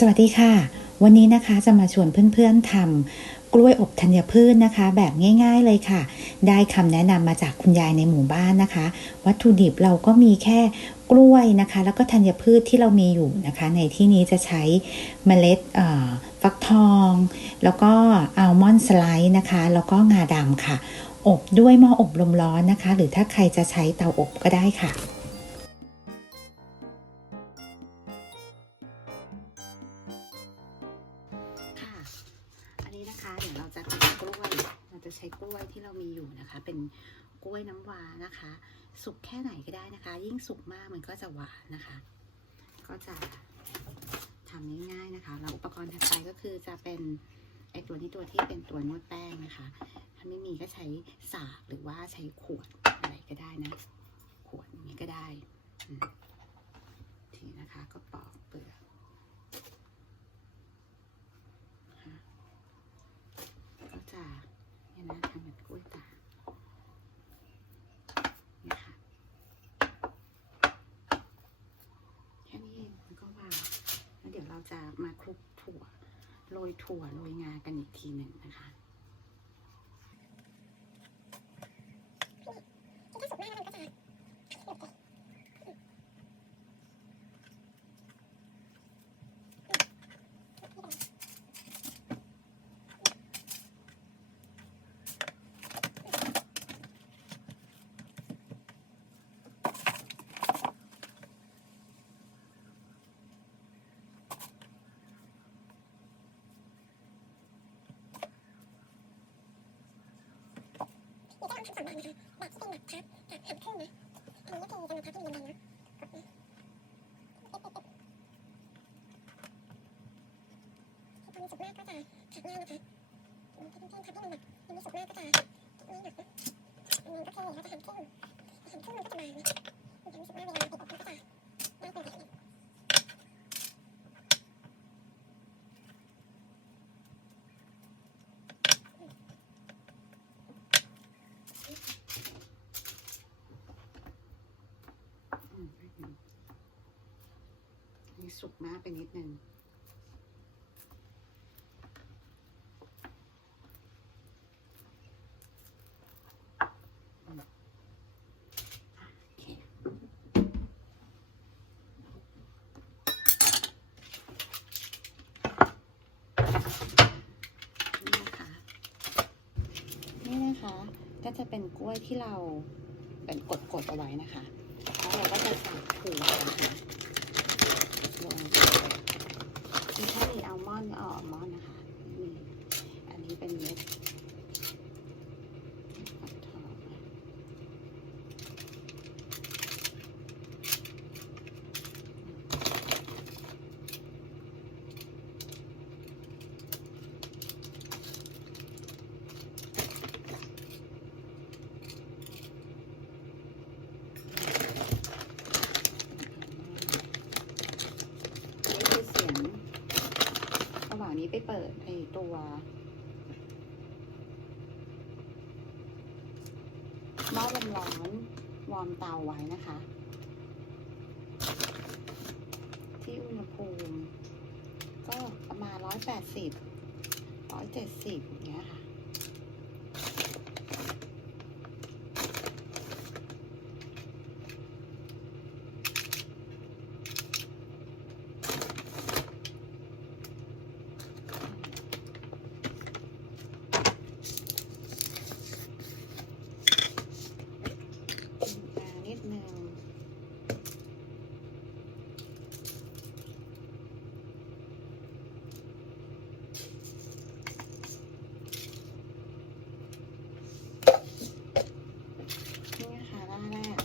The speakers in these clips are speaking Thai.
สวัสดีค่ะ วันนี้นะคะจะมาชวนเพื่อนๆทำกล้วยอบธัญพืชนะคะ แบบง่ายๆเลยค่ะ ได้คำแนะนำมาจากคุณยายในหมู่บ้านนะคะ วัตถุดิบเราก็มีแค่กล้วยนะคะ แล้วก็ธัญพืชที่เรามีอยู่นะคะ ในที่นี้จะใช้เมล็ดฟักทอง แล้วก็อัลมอนด์สไลด์นะคะ แล้วก็งาดำค่ะ อบด้วยหม้ออบลมร้อนนะคะ หรือถ้าใครจะใช้เตาอบก็ได้ค่ะ นี้นะคะเดี๋ยวเราจะทำกล้วย เราจะใช้กล้วยที่เรามีอยู่นะคะ เป็นกล้วยน้ำว้านะคะ สุกแค่ไหนก็ได้นะคะ ยิ่งสุกมากมันก็จะหวานนะคะ ก็จะทำง่ายๆนะคะ เราอุปกรณ์ถัดไปก็คือจะเป็นไอตัวนี้ตัวที่เป็นตัวนวดแป้งนะคะ ถ้าไม่มีก็ใช้สากหรือว่าใช้ขวดอะไรก็ได้นะ ขวดนี้ก็ได้ทีนะคะก็ปอกเปลือกก็จะเนี่ยนะทำเหมือนกล้วยตาเนี่ยค่ะแค่นี้เองแล้วก็วางแล้วเดี๋ยวเราจะมาคลุกถั่วโรยถั่วโรยงากันอีกทีหนึ่งนะคะ เดี๋ยวจะลองทำสองแบบ นะคะแบบที่เป็นแบบพับกับหักครึ่งนะอันนี้ก็คือจะมาพับที่มันแดงนะกดนะพอมันสุกมากก็จะหักง่ายนะคะเพื่อนๆพับให้มันแบบยังไม่สุกมากก็จะไม่หนักนะอันนี้ก็คือเราจะหั่นครึ่งหั่นครึ่งมันก็จะบางนะมันยังไม่สุกมากเวลาไปอบมันก็จะได้เป็นแบบนี้ อืมอืมอันนี่ สุกมากไปนิดนึงนี่นะคะนี่นะคะก็จะเป็นกล้วยที่เราเป็นกดๆเอาไว้นะคะ แล้วเราก็จะใส่ถั่วนะคะลงไปมีแค่มีอัลมอนด์ก็เอาอัลมอนด์นะคะมีอันนี้เป็นเม็ดฟักทองนะนี่คือเสียงระหว่างนี้ ไอตัวหม้อลมร้อนวอร์มเตาไว้นะคะ ที่อุณหภูมิ ก็ประมาณร้อยแปดสิบร้อยเจ็ดสิบอย่างเงี้ยค่ะ นิดนึงนี่นะคะหน้าแรก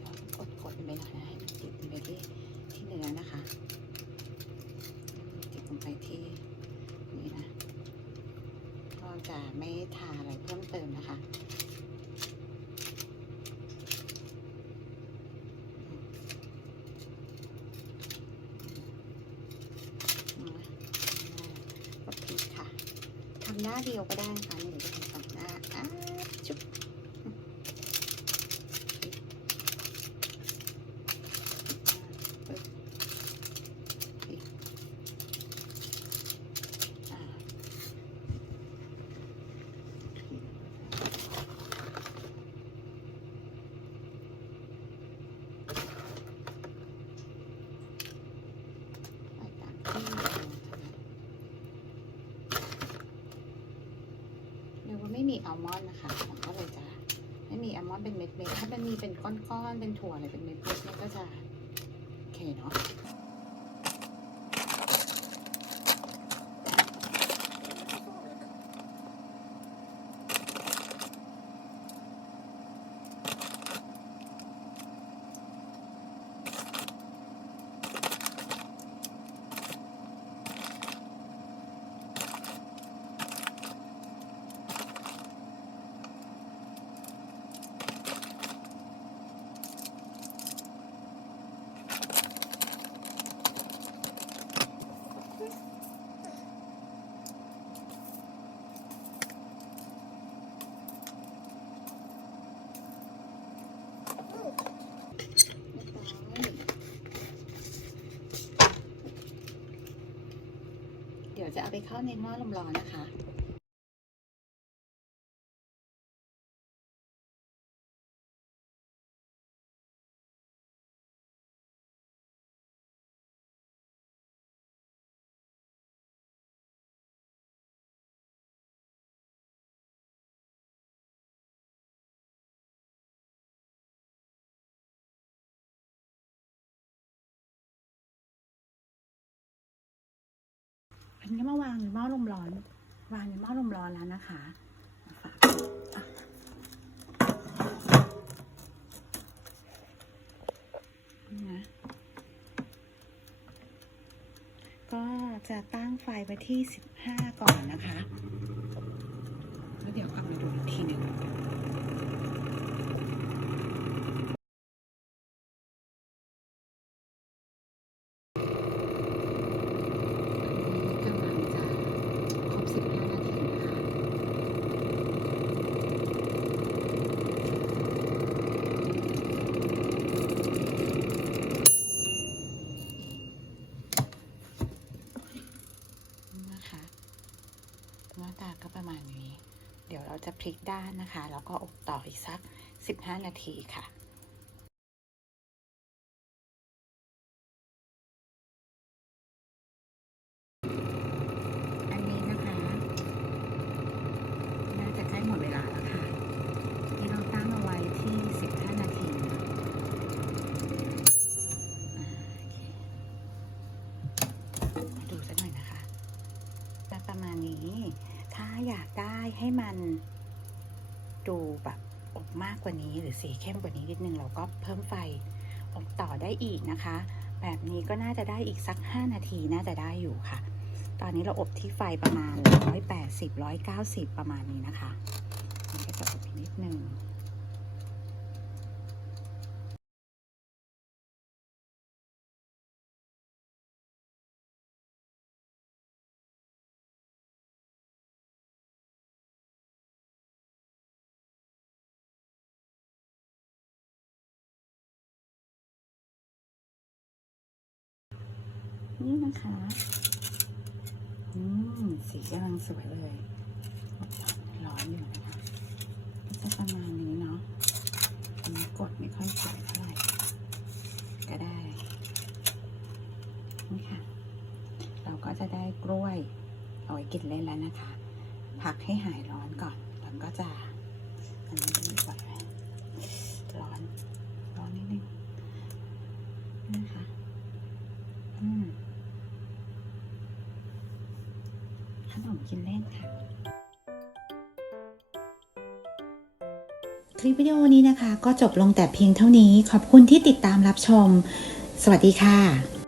เรากดกดไปหน่อยนะให้มันติดไปที่ที่เนื้อนะคะ ติดลงไปที่นี่นะก็ จะไม่ทาอะไรเพิ่มเติมนะคะ ก็พลิกค่ะทำหน้าเดียวก็ได้ค่ะนี่เดี๋ยวจะทำสองหน้าอ่าจุ๊บพลิก อนนะคะมันก็เลยจะไม่มีอัลมอนด์เป็นเม็ดๆถ้ามันมีเป็นก้อนๆเป็นถั่วอะไรเป็นเม็ดๆมันก็จะโอเคเนาะ ในหม้อลมร้อนนะคะ อันนี้มาวางในหม้อลมร้อน วางในหม้อลมร้อนแล้วนะคะนะก็จะตั้งไฟไว้ที่ 15 ก่อนนะคะ แล้วเดี๋ยวกลับมาดูอีกทีหนึ่ง กำลังจะครบ 15 นาทีนะคะนะคะ หน้าตาก็ประมาณนี้ เดี๋ยวเราจะพลิกด้านนะคะ แล้วก็อบต่ออีกสัก 15 นาทีค่ะ อันนี้นะคะ น่าจะใกล้หมดเวลาแล้วค่ะ ที่เราตั้งเอาไว้ที่ 15 นาทีนะอ่าโอเคมาดูสักหน่อยนะคะได้ประมาณนี้ ถ้าอยากได้ให้มันดูแบบอบมากกว่านี้หรือ สีเข้มกว่านี้นิดนึงเราก็เพิ่มไฟอบต่อได้อีกนะคะ แบบนี้ก็น่าจะได้อีกสัก 5 นาทีน่าจะได้อยู่ค่ะ ตอนนี้เราอบที่ไฟประมาณ 180 190 ประมาณนี้นะคะนี่ก็จะอบอีกนิดนึง นี่นะคะ อืม สีกำลังสวยเลย ร้อนอยู่นะคะจะประมาณนี้เนาะอันนี้กดไม่ค่อยสวยเท่าไหร่ก็ได้ นี่ค่ะ เราก็จะได้กล้วย เอาไว้กินเล่นแล้วนะคะ พักให้หายร้อนก่อน คลิปวิดีโอนี้นะคะ ก็จบลงแต่เพียงเท่านี้ขอบคุณที่ติดตามรับชม สวัสดีค่ะ